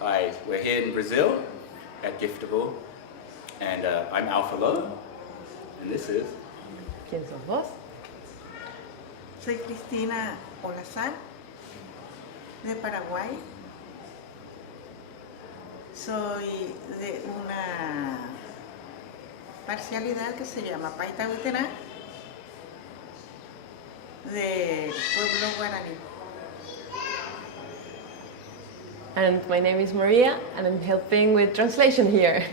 Hi, we're here in Brazil at Giftival, and I'm Alpha Lo, and this is... ¿Quién sos vos? Soy Christina Olazar, de Paraguay. Soy de una parcialidad que se llama Paita Huiterá, del pueblo guaraní. And my name is Maria, and I'm helping with translation here.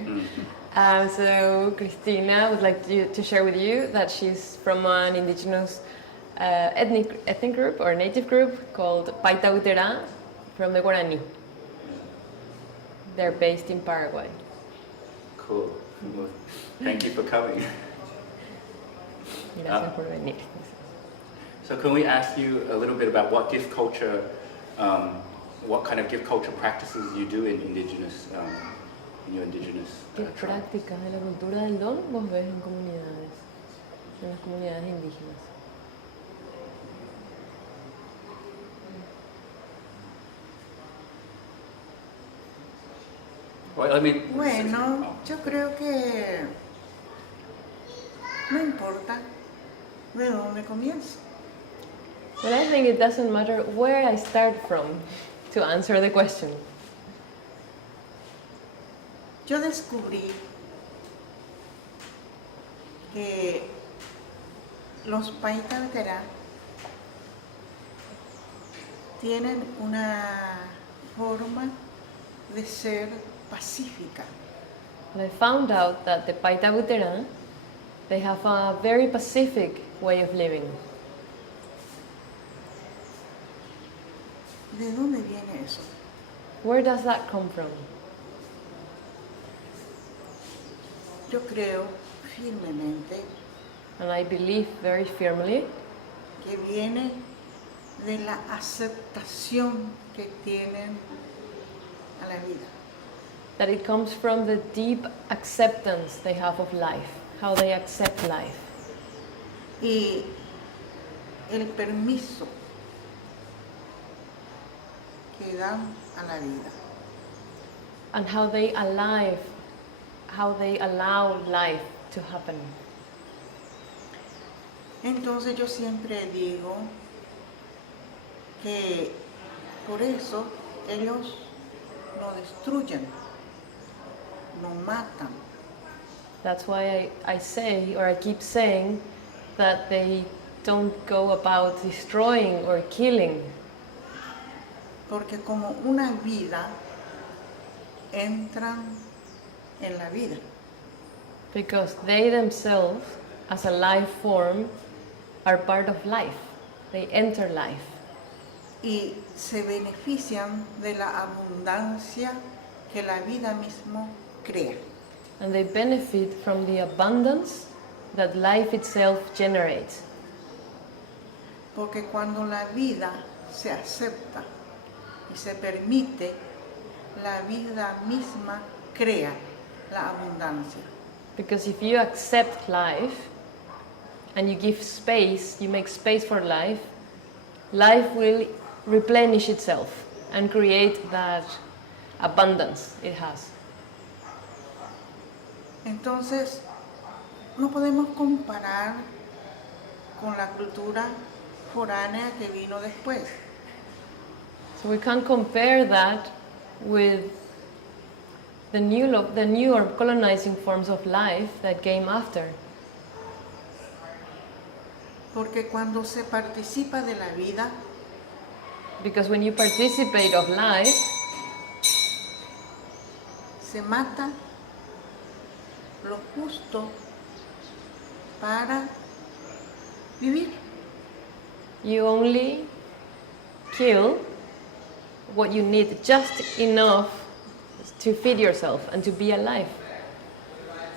So Christina would like to share with you that she's from an indigenous ethnic group or native group called Paita Huiterá from the Guarani. They're based in Paraguay. Cool. Well, thank you for coming. Gracias por venir. So can we ask you a little bit about what gift culture, what kind of gift culture practices you do in indigenous, in your indigenous ¿Qué tribe? prácticas de la cultura del don vos ves en las comunidades indígenas? Well, I mean, Bueno, yo creo que no importa de dónde comienzo. Well, I think it doesn't matter where I start from to answer the question. Yo descubrí que los Paita Huiterá tienen una forma de ser pacífica. And I found out that the Paita Huiterá, they have a very pacific way of living. ¿De dónde viene eso? Where does that come from? Yo creo firmemente And I believe very firmly que viene de la aceptación que tienen a la vida. that it comes from the deep acceptance they have of life, how they accept life, Y el permiso que dan a la vida. and how they allow life to happen. Entonces yo siempre digo que por eso ellos no destruyen, no matan, That's why I say, or I keep saying, that they don't go about destroying or killing, porque como una vida entran en la vida. because they themselves, as a life form, are part of life. They enter life. Y se benefician de la abundancia que la vida mismo crea. And they benefit from the abundance that life itself generates. Porque cuando la vida se acepta y se permite, la vida misma crea la abundancia. Because if you accept life and you give space, you make space for life, life will replenish itself and create that abundance it has. Entonces, no podemos comparar con la cultura foránea que vino después. So we can't compare that with the new or colonizing forms of life that came after. Porque cuando se participa de la vida, Because when you participate of life, se mata lo justo para vivir. you only kill what you need just enough to feed yourself and to be alive,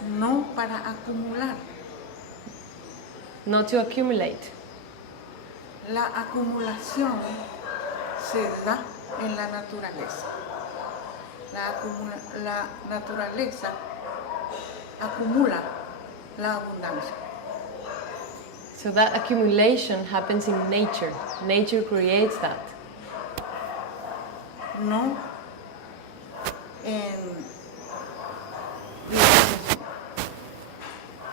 No para acumular. not to accumulate. La acumulación se da en la naturaleza. La naturaleza acumula la abundancia. So that accumulation happens in nature. Nature creates that. No en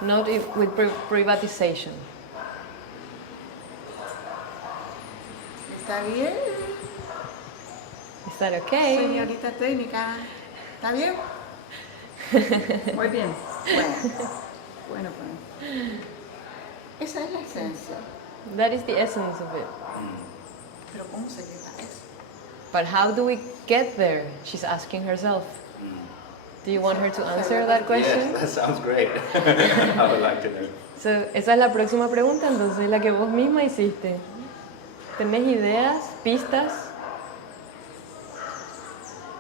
Not with privatization. ¿Está bien? Is that okay? Señorita técnica, ¿está bien? Muy bien. Bueno, pues. Esa es la esencia. That is the essence of it. Pero ¿cómo se llega a eso? But how do we get there? She's asking herself. Do you want her to answer that question? Yes, that sounds great. I would like to know. So, esa es la próxima pregunta, entonces la que vos misma hiciste. ¿Tenés ideas, pistas?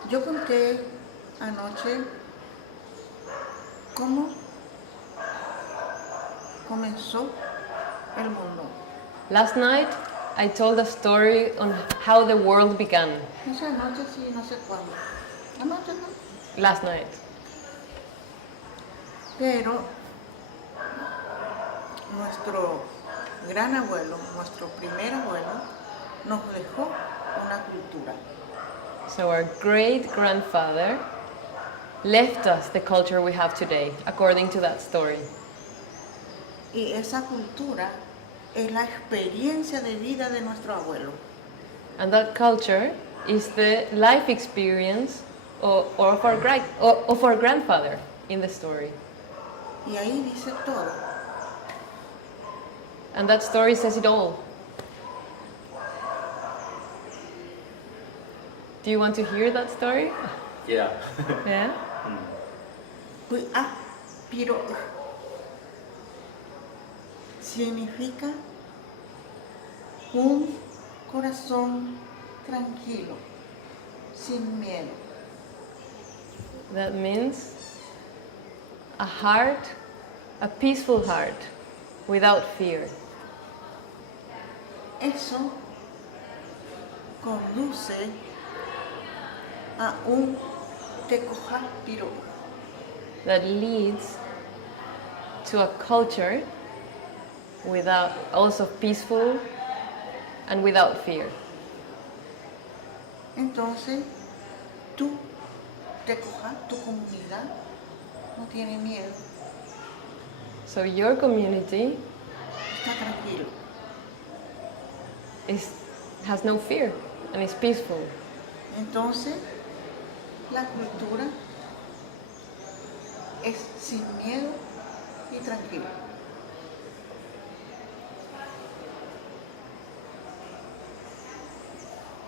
Yo conté anoche cómo comenzó el mundo. Last night, I told a story on how the world began. No sé anoche, sí, no sé cuándo. Anoche no. Last night. Pero nuestro gran abuelo, nuestro primer abuelo, nos dejó una cultura. So our great-grandfather left us the culture we have today, according to that story. Y esa cultura es la experiencia de vida de nuestro abuelo. And that culture is the life experience of our grandfather in the story. Y ahí dice todo. And that story says it all. Do you want to hear that story? Yeah. Yeah? Pero significa un corazón tranquilo, sin miedo. That means a heart, a peaceful heart, without fear. Eso conduce a un tecojápiro, That leads to a culture without, also peaceful and without fear. entonces tu tecoja, tu comunidad, no tiene miedo, So your community está tranquilo. has no fear and is peaceful. Entonces la cultura es sin miedo y tranquila.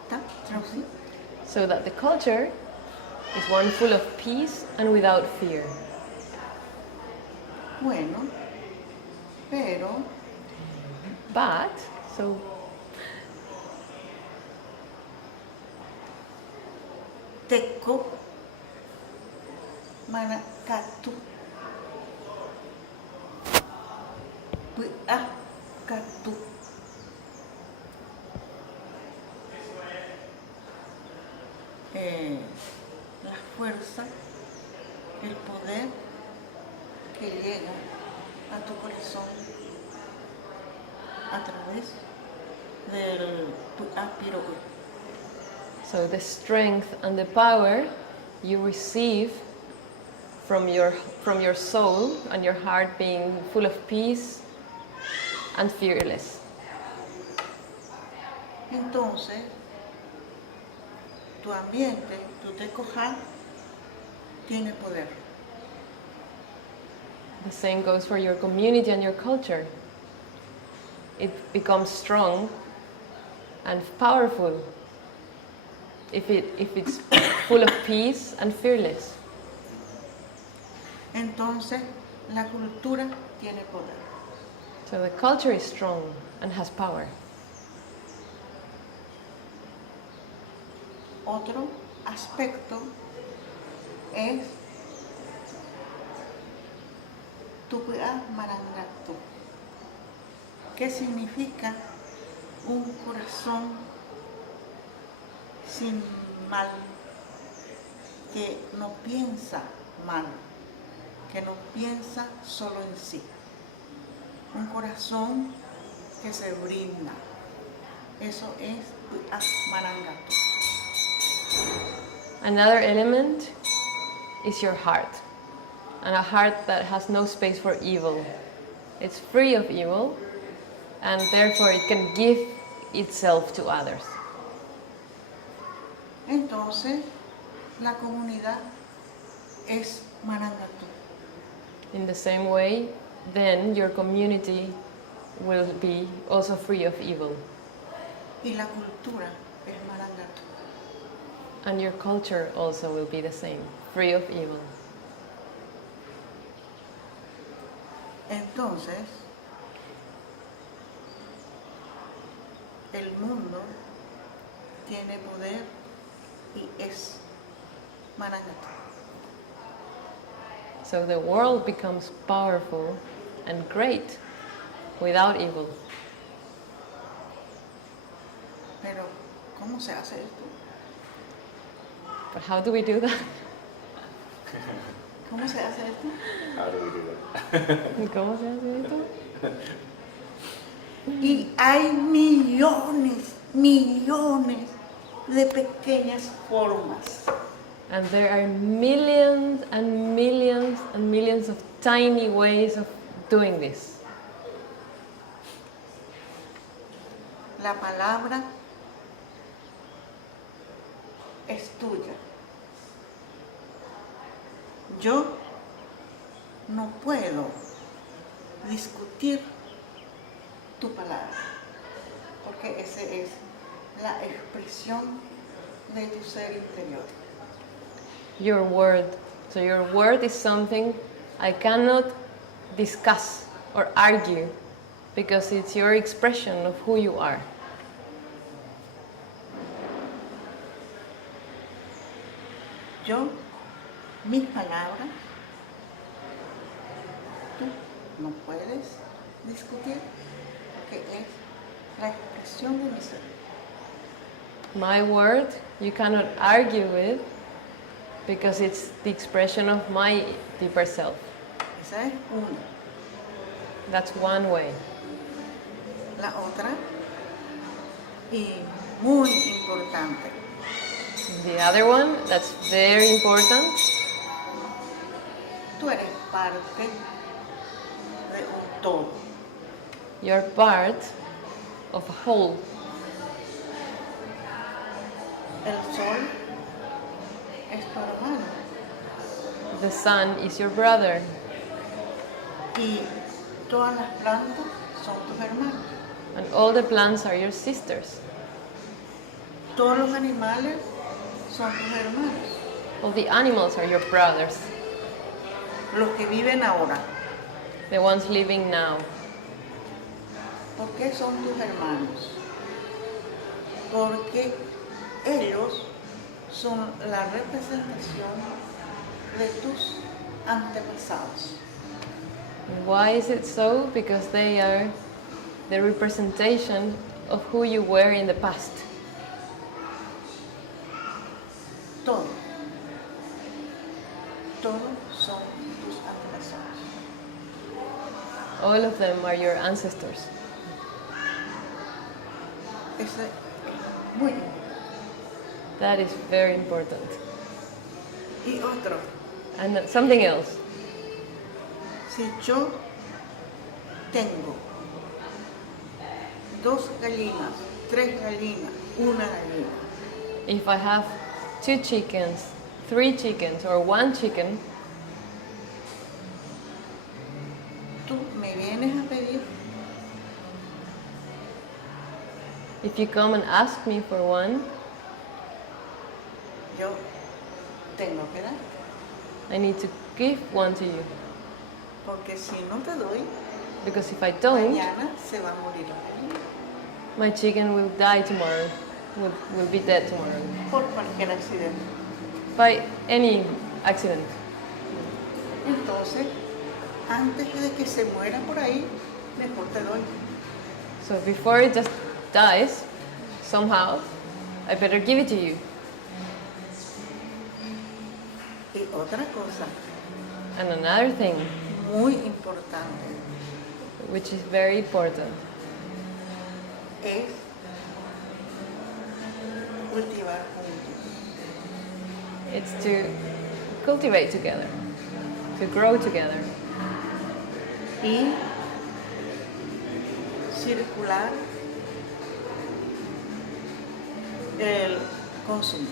¿Está traducido? So that the culture is one full of peace and without fear. Bueno, pero But, so teco manakatu katu la fuerza, el poder que llega a tu corazón a través del piro. So the strength and the power you receive from your soul and your heart being full of peace and fearless. Entonces, tu ambiente, tu tecoja, tiene poder. The same goes for your community and your culture. It becomes strong and powerful if it's full of peace and fearless. Entonces, la cultura tiene poder. So the culture is strong and has power. Otro aspecto es tupu'a marangatu, que significa un corazón sin mal, que no piensa mal, que no piensa solo en sí. Un corazón que se brinda. Eso es tupu'a marangatu. Another element is your heart, and a heart that has no space for evil. It's free of evil, and therefore it can give itself to others. Entonces, la comunidad es Marangatu. In the same way, then your community will be also free of evil, Y la cultura es Marangatu. and your culture also will be the same, free of evil. Entonces, el mundo tiene poder y es Marangatu. So the world becomes powerful and great without evil. Pero, ¿cómo se hace esto? But how do we do that? ¿Cómo se hace esto? How do we do that? ¿Cómo se hace esto? Y hay millones, millones de pequeñas formas. And there are millions and millions and millions of tiny ways of doing this. La palabra es tuya. Yo no puedo discutir tu palabra, porque esa es la expresión de tu ser interior. Your word. So your word is something I cannot discuss or argue because it's your expression of who you are. Yo, mis palabras, tú no puedes discutir, porque es la expresión de mi ser. My word you cannot argue with because it's the expression of my deeper self. Esa es una. That's one way. La otra, y muy importante, The other one, that's very important, tú eres parte de un todo. you're part of a whole. El sol es tu hermano The sun is your brother, y todas las plantas son tus hermanos. and all the plants are your sisters. Todos los animales son tus hermanos. All the animals are your brothers, Los que viven ahora, the ones living now. ¿por qué son tus hermanos? Porque ellos son la representación de tus antepasados. Why is it so? Because they are the representation of who you were in the past. Todos. Todos son tus antepasados. All of them are your ancestors. Eso es muy importante. That is very important. Y otro, And something else. si yo tengo 2 gallinas, 3 gallinas, 1 gallina, If I have 2 chickens, 3 chickens, or 1 chicken, tú me vienes a pedir, if you come and ask me for one, yo tengo que dar. I need to give one to you. Porque si no te doy, Because if I don't, mañana se va a morir la gallina my chicken will die tomorrow, will be dead tomorrow. por cualquier accidente. By any accident. Entonces, antes de que se muera por ahí, mejor te doy. So before it just dies, somehow, I better give it to you. Y otra cosa And another thing, muy importante which is very important, es cultivar juntos. it's to cultivate together, to grow together. Y circular el consumo.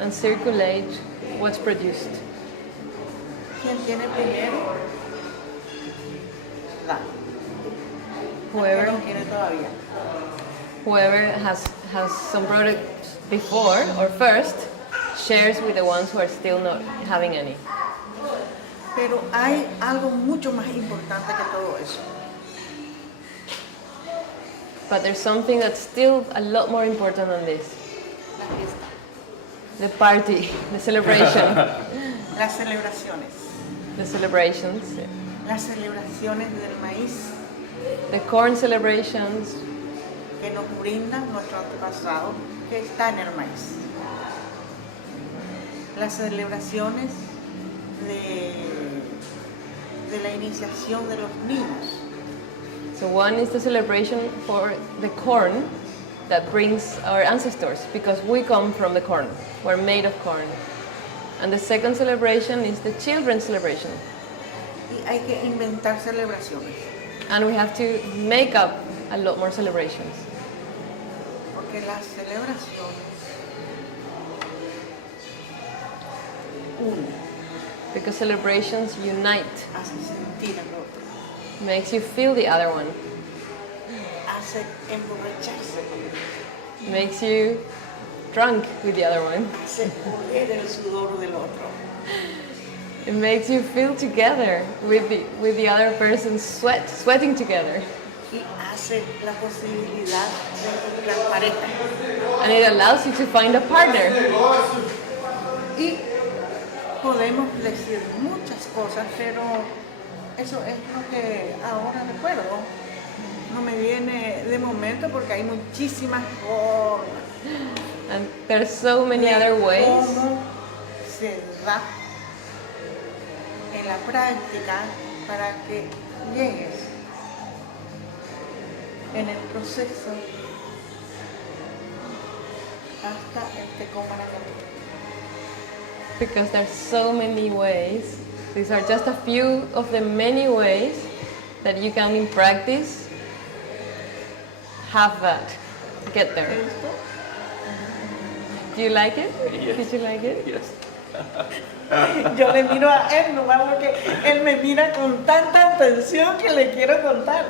And circulate what's produced. Quien tiene primero, da. El que Whoever, no tiene todavía. whoever has some products before or first shares with the ones who are still not having any. Pero hay algo mucho más importante que todo eso. But there's something that's still a lot more important than this. La fiesta. The party, the celebration, Las celebraciones. the celebrations, Las celebraciones del maíz the corn celebrations que nos brinda nuestro antepasado que está en el maíz. Las celebraciones de la iniciación de los niños. So one is the celebration for the corn that brings our ancestors, because we come from the corn. We're made of corn. And the second celebration is the children's celebration. Y hay que inventar celebraciones, And we have to make up a lot more celebrations. porque las celebraciones unen, Because celebrations unite, hacen sentir al otro, makes you feel the other one, hacen emborracharse, makes you drunk with the other one. hacen oler el sudor del otro. It makes you feel together with the other person, sweating together. Y hace la posibilidad de encontrar pareja. And it allows you to find a partner. Y podemos decir muchas cosas, pero eso es lo que ahora recuerdo. No me viene de momento porque hay muchísimas formas. And there's so many de other ways. Cómo se da en la práctica para que llegues en el proceso hasta el te coman a comer. Because there's so many ways. These are just a few of the many ways that you can, in practice, have that, get ¿Te there. gustó? Do you like it? Yes. Did you like it? Yes. Yo le miro a él nomás porque él me mira con tanta atención que le quiero contar.